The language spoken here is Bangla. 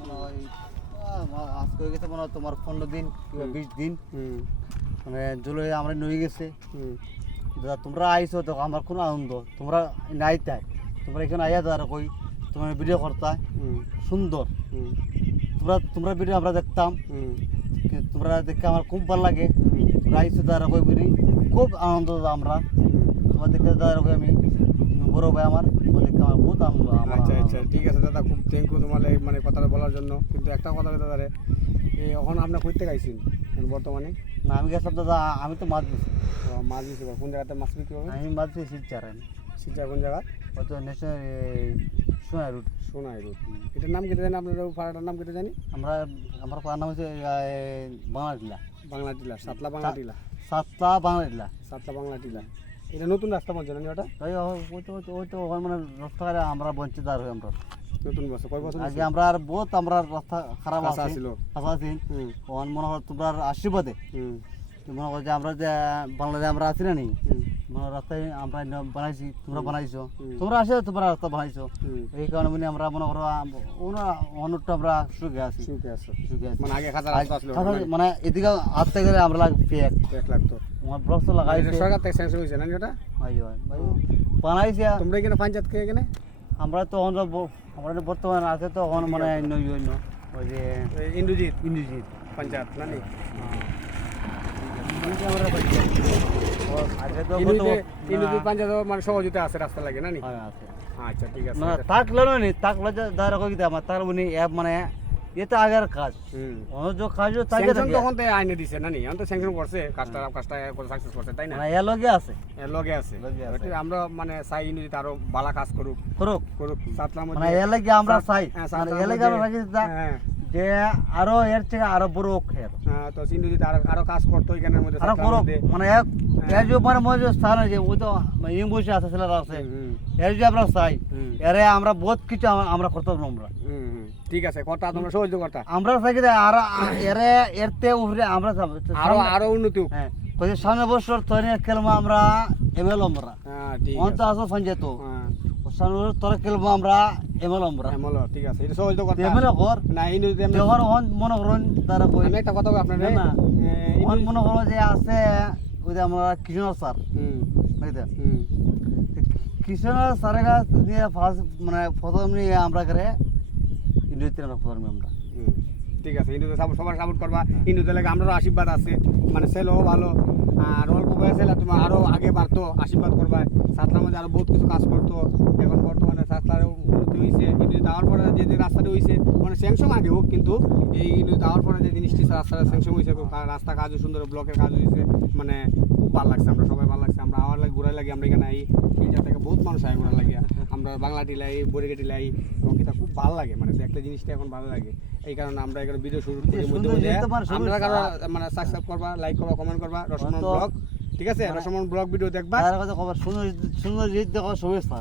মনে হয় আজকে হয়ে গেছে মনে হয় তোমার 15 দিন কিংবা 20 দিন মানে জুলাই আমরা নই গেছে। দাদা তোমরা আইছো তো আমার কোনো আনন্দ, তোমরা নাই তাই তোমরা এখানে আইয়া দাদা কই তোমার ভিডিও করতা সুন্দর, তোমরা ভিডিও আমরা দেখতাম, তোমরা দেখে আমার খুব ভালো লাগে। তোমরা আইছো দাদা কই বলি খুব আনন্দ দাদা আমরা তোমার দেখে দাদা কই আমি বড় ভাই আমার, তোমার দেখে আমার বহুত আনন্দ। আচ্ছা আচ্ছা ঠিক আছে দাদা, খুব থ্যাংক ইউ তোমার মানে কথাটা বলার জন্য। কিন্তু একটা কথা দাদা রে, এখন আপনার কইতে গাইছেন বর্তমানে? না আমি গেছিলাম দাদা, আমি তো মাছ দিছি। মাছ দিয়েছি কোন জায়গাতে মাছ বিক্রি হবে? আমি মাছ দিয়েছি শিলচার, শিলচর কোন জায়গা? হয়তো national Sonai route. Sonai route, এটার নাম কেটে জানি? আপনার পাড়াটার নাম কেটে জানি? আমার পাড়ার নাম হচ্ছে বাংলা টিলা। বাংলা টিলা, সাতলা বাংলা টিলা। সাতলা বাংলা টিলা, সাতলা বাংলা টিলা। এটা নতুন রাস্তা বলছে না ওটা? ওই তো ওখানে মানে রাস্তাঘাটে আমরা বঞ্চিত আর হই। আমরা নতুন বছর কয় বছর আগে আমরা আর বহুত আমরা রাস্তা খারাপ কাঁচা ছিল, ছিল। কাঁচা ছিল। ওখানে মনে হয় তোমার আশীর্বাদে মনে করো যে আমরা যে বাংলাদেশে আমরা আছি না নি, মানে রাস্তায় আমরা বানাইছি, তোমরা বানাইছো, তোমরা আসে তোমরা রাস্তা বানাইছো। এই কারণে মানে আমরা মনে করো অনেকটা আমরা সুখে আছি। সুখে আছে সুখে আছি মানে আগে খাঁচা রাস্তা ছিল মানে এদিকে আসতে গেলে আমরা লাগে পেক লাগতো। আমার ব্লক তো লাগাইছে সরকার থেকে স্যাংশন হয়েছে না এটা? ভাই বানাইছে। তোমরা এখানে পঞ্চায়েত কে এখানে? আমরা তো আমরা বর্তমানে আছে তো এখন মানে অন্য ওই যে ইন্দ্রজিৎ ইন্দ্রজিৎ পঞ্চায়েত না নি? ইন্দ্রজিৎ পঞ্চায়েত মানে সহযোগিতা আছে রাস্তা লাগে না নি? আচ্ছা ঠিক আছে। মানে থাকলে নি থাকলে দাঁড়া কই দিতে আমার তার মানে অ্যাপ মানে এটা আগের কাজ যে কাজ স্যাংশন তখন তো আইনে দিছে না নি? এখন তো স্যাংশন করছে, কাজটা সাকসেস করছে তাই না? মানে এর লগে আছে, লগে আছে। আমরা মানে চাই ইন্দ্রজিৎ আরো ভালো কাজ করুক করুক সাতলার মধ্যে। মানে এর লাগে আমরা চাই, এর লাগে আমরা রাখি যে আরো এর থেকে আরো বড় খের। হ্যাঁ তো ইন্দ্রজিৎ আরো কাজ করতো এখানের মধ্যে আরো বড় মানে এর যে মানে মজা স্থান আছে ওই তো ইং বসে আছে ছেলেরা আছে, এর যে আমরা চাই এরে আমরা বহুত কিছু আমরা করতে পারবো। আমরা ঠিক আছে কথা তোমরা সহযোগিতা করতা আমরা চাই আর এরে এরতে উপরে আমরা আরো উন্নতি। হ্যাঁ কই সামনে বছর তৈরি খেলবো আমরা এমএল আমরা। হ্যাঁ ঠিক আছে অন্ত আসো পঞ্চায়েত সামনে বছর তোরা খেলবো আমরা এমএল আমরা। এমএল ঠিক আছে, এটা সহযোগিতা করতা এমএল কর না ইন্দ্রজিৎ যখন মনে করুন তারা কই আমি একটা কথা আপনার না মনে করো যে আছে ওই যে আমরা কৃষ্ণ স্যার বুঝতে কৃষ্ণ স্যারের কাছ দিয়ে ফার্স্ট মানে প্রথম নিয়ে আমরা করে ইন্দ্রজিৎ প্রথম আমরা। ঠিক আছে ইন্দ্রজিৎ সবার সাপোর্ট করবা। ইন্দ্রজিৎ লাগে আমরাও আশীর্বাদ আছে, মানে ছেলেও ভালো আর অল্প বয়সে তোমার আরো আগে বাড়তো, আশীর্বাদ করবা। সাতলার মধ্যে আরো বহুত কিছু কাজ করতো, এখন বর্তমানে সাতলার উন্নতি হয়েছে। ইন্দ্রজিৎ দেওয়ার পরে যে রাস্তাটা হয়েছে মানে স্যাংশন আগে হোক, কিন্তু এই ইন্দ্রজিৎ দেওয়ার পরে যে জিনিসটি রাস্তাটা স্যাংশন হয়েছে, রাস্তা কাজও সুন্দর, ব্লকের কাজ হয়েছে, মানে খুব ভালো লাগছে। আমরা সবাই ভালো লাগছে, আমরা আবার লাগে ঘুরাই লাগে। আমরা এখানে এই তিনটা থেকে বহুত মানুষ আয় ঘোরা লাগে, আমরা বাংলা টিলাই বরিগা টিলাই এটা খুব ভালো লাগে, মানে দেখলে জিনিসটা এখন ভালো লাগে। এই কারণে আমরা এখানে ভিডিও শুরু করি আমরা মানে সাবস্ক্রাইব করবা, লাইক করবা, কমেন্ট করবা। রসমন ব্লগ ঠিক আছে, রসমন ব্লগ ভিডিও দেখবা। সুন্দর সুন্দর জিনিস দেখো শুভেচ্ছা।